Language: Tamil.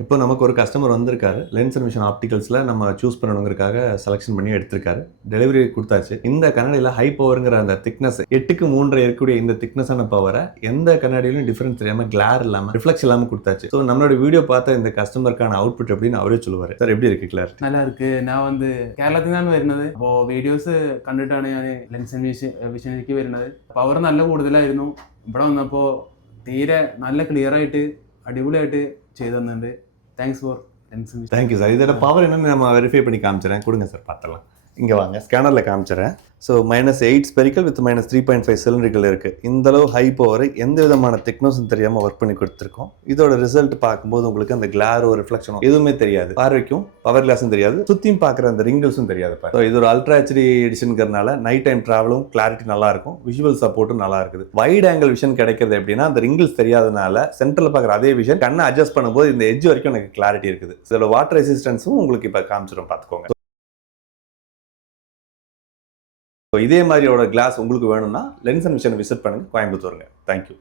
இப்போ நமக்கு ஒரு கஸ்டமர் வந்திருக்காரு. லென்ஸ் அண்ட் விஷன் ஆப்டிகல்ஸ்ல நம்ம சூஸ் பண்ணணுங்கிறதுக்காக செலக்ஷன் பண்ணி எடுத்திருக்காரு. டெலிவரி குடுத்தாச்சு. இந்த கண்ணாடியில ஹை பவர்ங்கிற அந்த திக்னஸ் 8க்கு 3 இருக்கக்கூடிய இந்த திக்னஸான பவர எந்த கண்ணாடியிலும் டிஃபரன்ஸ் தெரியாம, கிளார் இல்லாம, ரிஃப்ளெக்ஸ் இல்லாம குடுத்தாச்சு. ஸோ நம்மளோட வீடியோ பார்த்த இந்த கஸ்டமருக்கான அவுட்புட் எப்படின்னு அவரே சொல்லுவாரு. சார் எப்படி இருக்கு கிளாரிட்டி? நல்லா இருக்கு. நான் வந்து കേരളത്തിൽ നിന്നാണ് വരുന്നത്. അപ്പോൾ വീഡിയോസ് കണ്ടിട്ടാണ് ഞാൻ ലെൻസ് ആൻഡ് വിഷനിലേക്ക് വരുന്നത്. പവർ നല്ല കൂടുതലായിരുന്നു. ഇവിടെ വന്നപ്പോൾ തീരെ നല്ല ക്ലിയർ ആയിട്ട് അടിപൊളിയായിട്ട് ചെയ്തു തന്നിട്ടുണ്ട്. Thanks for lens and thank you sir. இதோட பவர் என்னன்னு நம்ம வெரிஃபை பண்ணி காமிச்சிடுறேன். கொடுங்க சார் பார்த்துடலாம். இங்கே வாங்க, ஸ்கேனரில் காமிச்சிடுறேன். ஸோ -8 ஸ்பெரிக்கல் வித் -3.5 சிலிண்டர்கள் இருக்குது. இந்த அளவு ஹை பவர் எந்த விதமான திக்னஸும் தெரியாமல் ஒர்க் பண்ணி கொடுத்துருக்கோம். இதோட ரிசல்ட் பார்க்கும்போது உங்களுக்கு அந்த கிளாரோ ரிஃப்ளெக்ஷனோ எதுவுமே தெரியாது. பார்வைக்கும் பவர் கிளாஸும் தெரியாது, சுற்றியும் பார்க்குற அந்த ரிங்கிள்ஸும் தெரியாது. ஸோ இது ஒரு அல்ட்ரா ஹெச்டி எடிஷனுங்கிறதுனால நைட் டைம் ட்ராவலும் கிளாரிட்டி நல்லா இருக்கும், விஷுவல் சப்போர்ட்டும் நல்லா இருக்குது. வைட் ஆங்கிள் விஷன் கிடைக்கிறது எப்படின்னா அந்த ரிங்கிள்ஸ் தெரியாதனால சென்டரில் பார்க்குற அதே விஷன் கண்ணை அட்ஜஸ்ட் பண்ணும்போது இந்த எட்ஜ் வரைக்கும் எனக்கு கிளாரிட்டி இருக்குது. இதோட வாட்டர் ரெசிஸ்டன்ஸும் உங்களுக்கு இப்போ காமிச்சிடும், பார்த்துக்கோங்க. இதே மாதிரியோட கிளாஸ் உங்களுக்கு வேணும்னா லென்ஸ் அண்ட் விஷன் விசிட் பண்ணுங்க, கோயம்புத்தூருங்க. தேங்க்யூ.